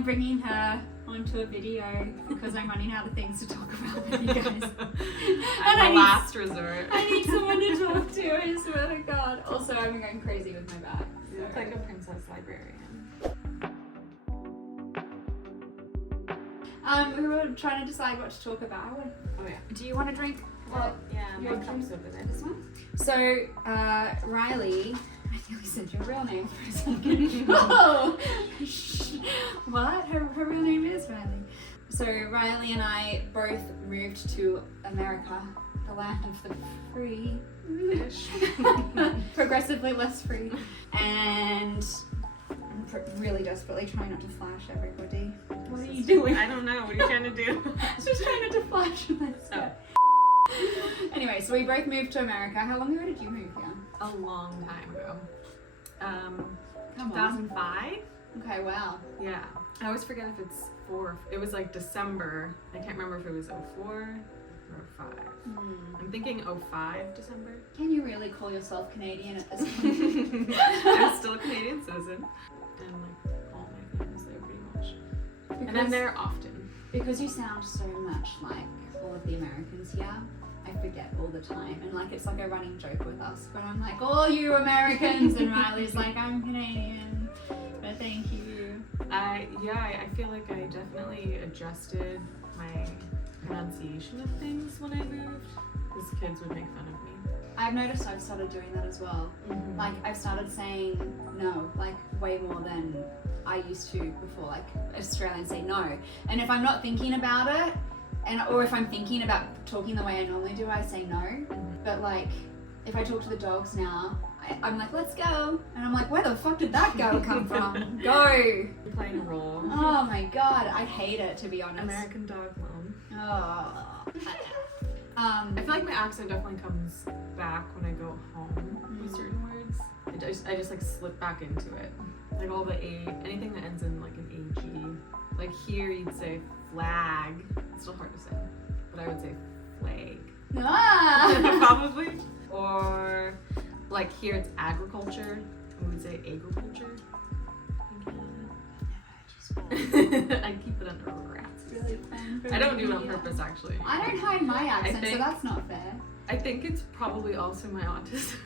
I'm bringing her onto a video because I'm running out of things to talk about with you guys. I'm a last resort. I need someone to talk to, I swear to God. Also, I'm going crazy with my bag. You look like a princess librarian. We were trying to decide what to talk about. Oh yeah. Do you want to drink? Well, yeah, your my cup's over there. This one? So, Riley, I nearly said your real name for a second. Oh! What? Her real name is Riley. So, Riley and I both moved to America, the land of the free. Ish. Progressively less free. And I'm really desperately trying not to flash everybody. What are you doing? I don't know. What are you trying to do? Just trying not to flash myself. Anyway, so we both moved to America. How long ago did you move here? A long time ago. Come on. 2005? Okay, wow. Yeah. I always forget if it's it was like December. I can't remember if it was 04 or 05. I'm thinking 05 December. Can you really call yourself Canadian at this point? I'm still a Canadian citizen. And like all my family's there pretty much. And I'm there often. Because you sound so much like all of the Americans here. I forget all the time, and like it's like a running joke with us, but I'm like, all you Americans, and Riley's like, I'm Canadian, but thank you. I feel like I definitely adjusted my pronunciation of things when I moved, because kids would make fun of me. I've noticed I've started doing that as well. Mm-hmm. Like I've started saying no, like way more than I used to before. Like Australians say no, and if I'm not thinking about it, or if I'm thinking about talking the way I normally do, I say no. Mm-hmm. But like, if I talk to the dogs now, I'm like, let's go. And I'm like, where the fuck did that go come from? Go. You're playing a role. Oh my God, I hate it, to be honest. American dog mom. Oh. I feel like my accent definitely comes back when I go home with certain words. I just like slip back into it. Like all the anything that ends in like an AG. Like here you'd say flag. It's still hard to say, but I would say flag. Ah. Probably. Or like here it's agriculture. We would say agriculture. I keep it under wraps. Really fun. I don't do it on purpose actually. I don't hide my accent, so that's not fair. I think it's probably also my autism.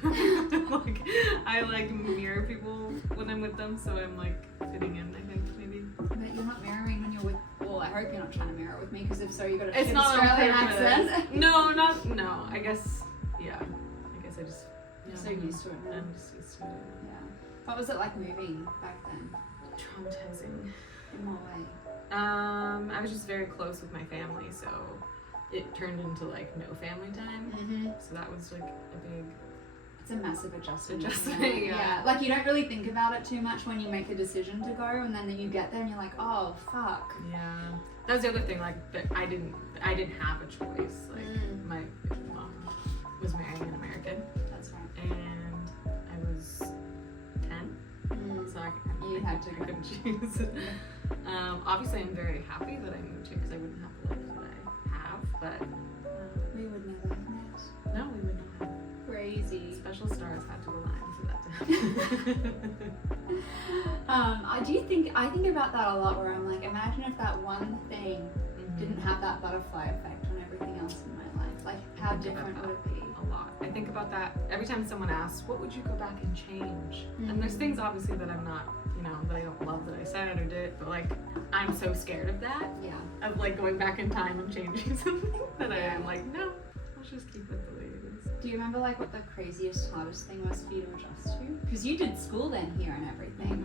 Like I like mirror people when I'm with them, so I'm like fitting in, I think maybe. But you're not mirroring when you're with, well, I hope you're not trying to mirror with me, because if so, you got a It's not Australian on purpose. accent. No, I guess I just You're so used to it now. I'm just used to it. Yeah. What was it like moving back then? Traumatizing. In what way? I was just very close with my family, so it turned into like no family time. Mm-hmm. So that was like a big. It's a massive adjustment. Yeah. Like you don't really think about it too much when you make a decision to go, and then you get there and you're like, oh fuck. Yeah. That was the other thing. Like that I didn't have a choice. Like my mom was marrying an American. That's right. And I was 10, so I couldn't choose. Obviously, I'm very happy that I moved here because I wouldn't have the life that I have. But we would never have met. No, we would not have. Crazy. Special stars had to align for that to happen. I think about that a lot, where I'm like, imagine if that one thing didn't have that butterfly effect on everything else in my life. Like, how different would it be? A lot. I think about that every time someone asks, what would you go back and change? And there's things obviously that I'm not, that I don't love that I said or did, but like, I'm so scared of that. Yeah. Of like going back in time and changing something that I am like, no, let's just keep it the way it is. Do you remember like what the craziest, hardest thing was for you to adjust to? Because you did school then here and everything.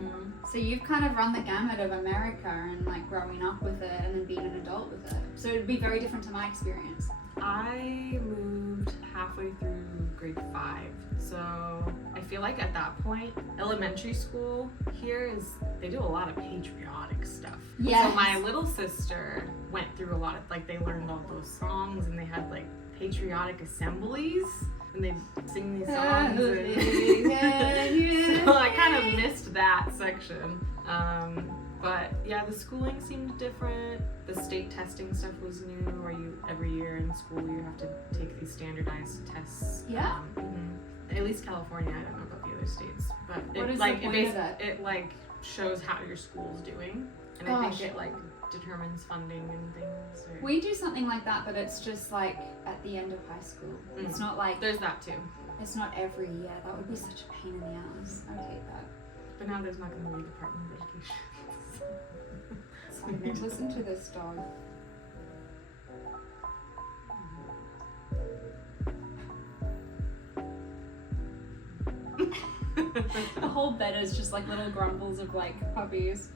So you've kind of run the gamut of America and like growing up with it and then being an adult with it. So it'd be very different to my experience. I moved halfway through grade 5. So I feel like at that point, elementary school here they do a lot of patriotic stuff. Yes. So my little sister went through a lot of, like, they learned all those songs and they had like patriotic assemblies and they sing these songs. So I kind of missed that section. But yeah, the schooling seemed different. The state testing stuff was new, where every year in school you have to take these standardized tests. Yeah. At least California, I don't know about the other states, but What is like the point of that? it like shows how your school's doing. And I think it like determines funding and things. Or... We do something like that, but it's just like at the end of high school. It's not like... There's that too. It's not every year. That would be such a pain in the ass. I would hate that. But now there's not going to be a Department of Education. Sorry, listen to this dog. The whole bed is just like little grumbles of like puppies.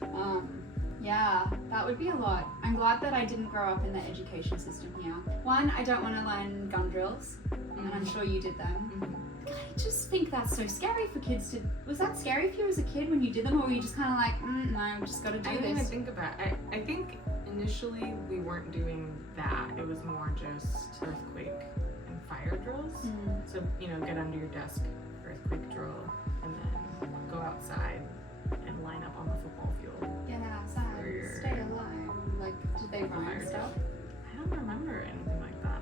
Yeah, that would be a lot. I'm glad that I didn't grow up in the education system here. One, I don't want to learn gun drills, and I'm sure you did them. I just think that's so scary for kids to... Was that scary for you as a kid when you did them, or were you just kind of like, no, I've just got to do this? I didn't even think about it. I think initially we weren't doing that. It was more just earthquake and fire drills. So, you know, get under your desk, earthquake drill, and then go outside and line up on the football field. Get outside, stay alive. Like, did they rhyme stuff? I don't remember anything like that.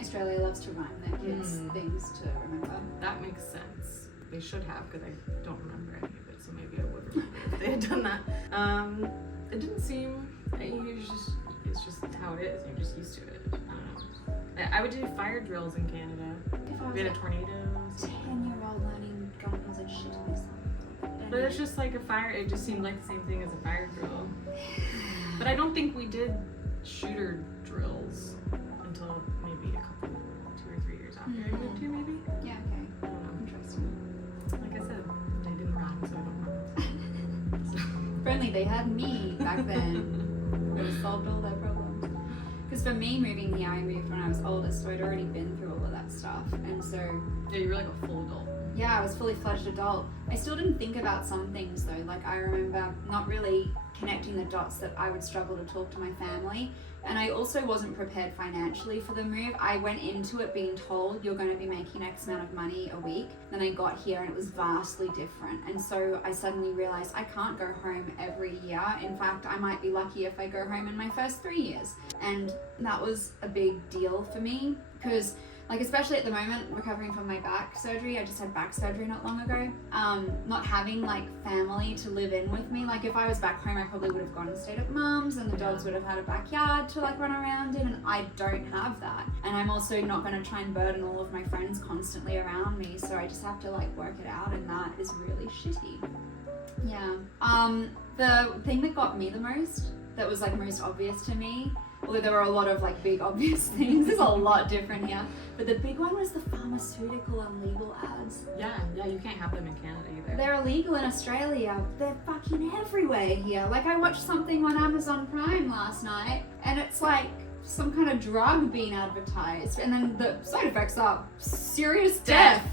Australia loves to rhyme their kids things to remember. That makes sense. They should have, because I don't remember any of it, so maybe I would remember if they had done that. It didn't seem... It's just how it is. You're just used to it. I don't know. I would do fire drills in Canada. We had a tornado. 10-year-old learning guns and shit in this. But it's just like a fire... It just seemed like the same thing as a fire drill. But I don't think we did shooter drills until maybe 2 or 3 years after I moved here, maybe? Yeah, okay. I don't know. Interesting. Like I said, they didn't rhyme, so I don't remember. If only they had me back then. Would have solved all their problems. Because for me, moving here, I moved when I was older, so I'd already been through all of that stuff. And so... Yeah, you were like a full adult. Yeah, I was fully fledged adult. I still didn't think about some things though. Like I remember not really connecting the dots that I would struggle to talk to my family. And I also wasn't prepared financially for the move. I went into it being told you're going to be making X amount of money a week. Then I got here and it was vastly different. And so I suddenly realized I can't go home every year. In fact, I might be lucky if I go home in my first 3 years. And that was a big deal for me because like especially at the moment, recovering from my back surgery, I just had back surgery not long ago. Not having like family to live in with me. Like if I was back home, I probably would have gone and stayed at mum's and the dogs would have had a backyard to like run around in, and I don't have that. And I'm also not going to try and burden all of my friends constantly around me, so I just have to like work it out, and that is really shitty. Yeah. The thing that got me the most, that was like most obvious to me, although there were a lot of like big obvious things, there's a lot different here, but the big one was the pharmaceutical and legal ads. Yeah, you can't have them in Canada either. They're illegal in Australia. They're fucking everywhere here. Like I watched something on Amazon Prime last night and it's like some kind of drug being advertised, and then the side effects are serious death,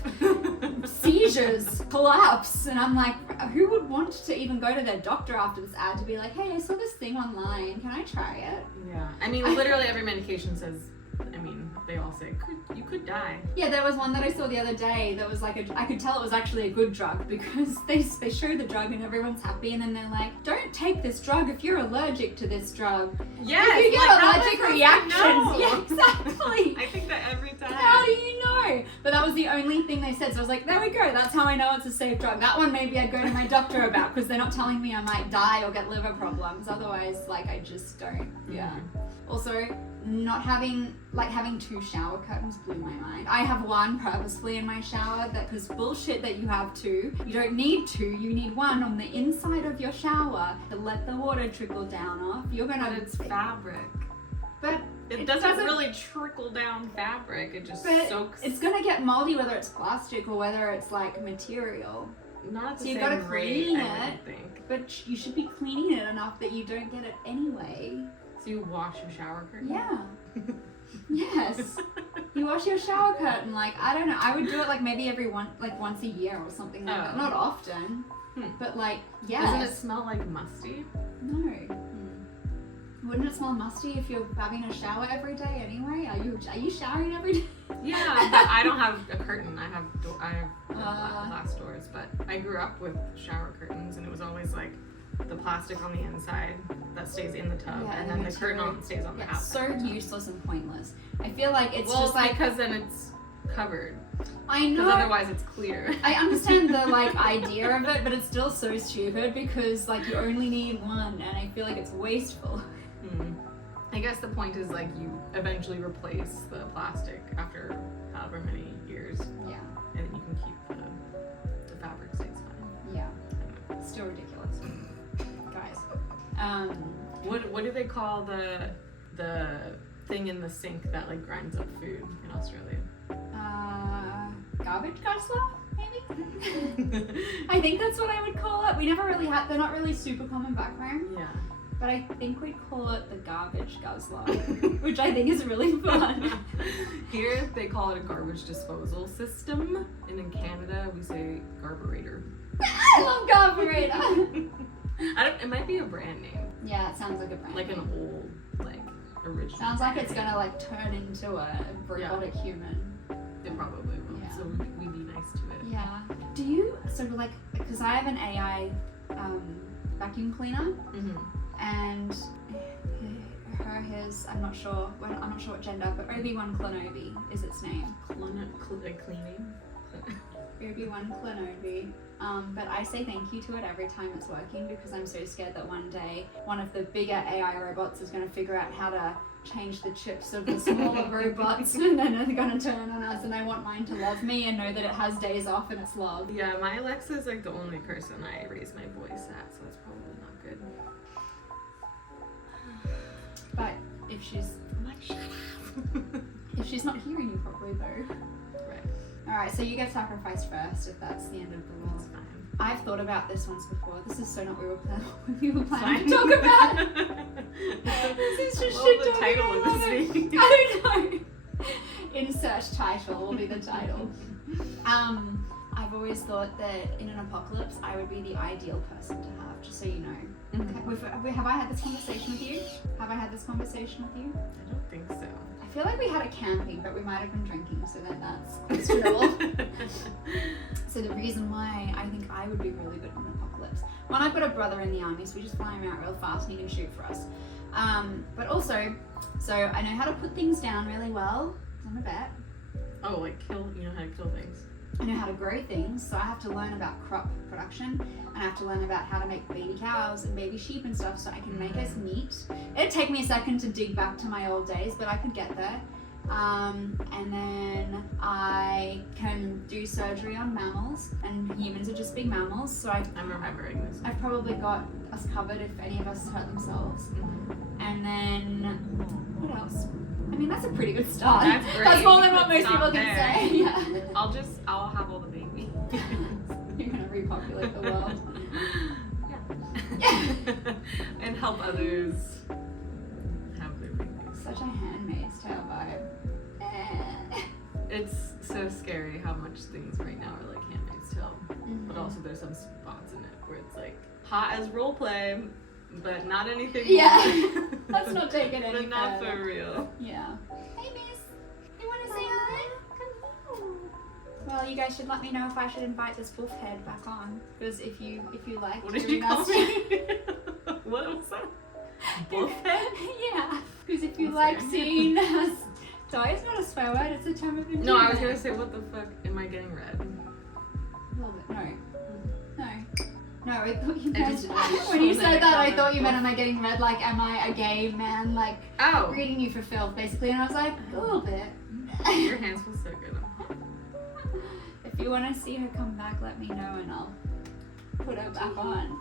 seizures, collapse, and I'm like, who would want to even go to their doctor after this ad to be like, hey, I saw this thing online, can I try it? Yeah, I mean literally every medication says, I mean they all say you could die. Yeah, there was one that I saw the other day that was like I could tell it was actually a good drug because they show the drug and everyone's happy, and then they're like, don't take this drug if you're allergic to this drug. Yeah, if you get like, allergic reactions. Yeah, exactly. I think that every time. How do you know? But that was the only thing they said, so I was like, there we go, that's how I know it's a safe drug. That one maybe I'd go to my doctor about because they're not telling me I might die or get liver problems. Otherwise, like, I just don't. Yeah. Also, not having 2 shower curtains blew my mind. I have one purposefully in my shower because bullshit that you have 2. You don't need 2, you need 1 on the inside of your shower to let the water trickle down off. You're gonna... But it's fabric. But it doesn't really trickle down fabric, it just soaks. It's gonna get moldy whether it's plastic or whether it's like material. Not the so you same gotta clean rate, it, I would think. But you should be cleaning it enough that you don't get it anyway. So you wash your shower curtain? Yeah. Yes. You wash your shower curtain, like, I don't know, I would do it like maybe once a year or something like that. Not often. But like, yes. Doesn't it smell like musty? No. Wouldn't it smell musty if you're having a shower every day anyway? Are you showering every day? Yeah, but I don't have a curtain. I have glass doors. But I grew up with shower curtains, and it was always like the plastic on the inside that stays in the tub, and then the curtain stays on the outside. So useless and pointless. I feel like it's just like because then covered. I know. Because otherwise it's clear. I understand the like idea of it, but it's still so stupid because like you only need one, and I feel like it's wasteful. I guess the point is like you eventually replace the plastic after however many years, Yeah. and then you can keep the fabric stays fine. Yeah. Still ridiculous, guys. What do they call the thing in the sink that like grinds up food in Australia? Garbage guzzler, maybe? I think that's what I would call it. We never really had, they're not really super common back home, Yeah. but I think we'd call it the garbage guzzler, which I think is really fun. Here they call it a garbage disposal system, and in Canada we say garburator. I love garburator. It might be a brand name, Yeah, it sounds like a brand. like an old, like original. Sounds like brand it's name. gonna like turn into a robotic human. It probably will. Yeah. So we be nice to it. Yeah. Do you sort of like, because I have an AI vacuum cleaner, and his I'm not sure what gender, but Obi-Wan Kenobi is its name. Cleaning. Obi-Wan Kenobi. But I say thank you to it every time it's working because I'm so scared that one day one of the bigger AI robots is going to figure out how to change the chips of the smaller robots, and then they're going to turn on us, and I want mine to love me and know that it has days off and it's love. Yeah, my Alexa is like the only person I raise my voice at, so it's probably not good. But if she's if she's not hearing you properly though. Right. Alright, so you get sacrificed first if that's the end of the world. That's fine. I've thought about this once before. This is so not what we were planning Fine. to talk about. This is just What shit will the talking. title I of love this it. be? I don't know. Insert title will be the title. I've always thought that in an apocalypse I would be the ideal person to have, just so you know. Have I had this conversation with you? Have I had this conversation with you? I don't think so. I feel like we had it camping, but we might have been drinking, so then that's questionable. So the reason why I think I would be really good in an apocalypse. One, I've got a brother in the army, so we just fly him out real fast and he can shoot for us. But also, so I know how to put things down really well. I'm a vet. Oh, like you know how to kill things. I know how to grow things, so I have to learn about crop production, and I have to learn about how to make baby cows and baby sheep and stuff so I can make us meat. It'd take me a second to dig back to my old days, but I could get there. And then I can do surgery on mammals, and humans are just big mammals, so I'm remembering this. I've probably got us covered if any of us hurt themselves. And then, what else? I mean, that's a pretty good start. That's great. That's more than what most Stop people can there. say. Yeah. I'll have all the babies. You're gonna repopulate the world. Yeah. And help others have their babies. Such a Handmaid's Tale vibe. It's so scary how much things right now are like Handmaid's Tale. But also there's some spots in it where it's like hot as role play, but not anything. Yeah. Let's not take it any But not further. for real. Yeah. Hey miss, you wanna say hi? Come here. Well, you guys should let me know if I should invite this wolf head back on. Because if you like What did you call me? What was that? Wolf head? Yeah. Because if you That's like fair. seeing us. Sorry, it's not a swear word, it's a term of endearment. No, I was gonna say, what the fuck? Am I getting red? A little bit. No. No, I thought you I meant just- when you said that, I comment. thought you meant am I getting red? Like, am I a gay man? Like, Oh! reading you for filth, basically. And I was like, a little bit. Your hands feel so good. If you want to see her come back, let me know and I'll put her back on.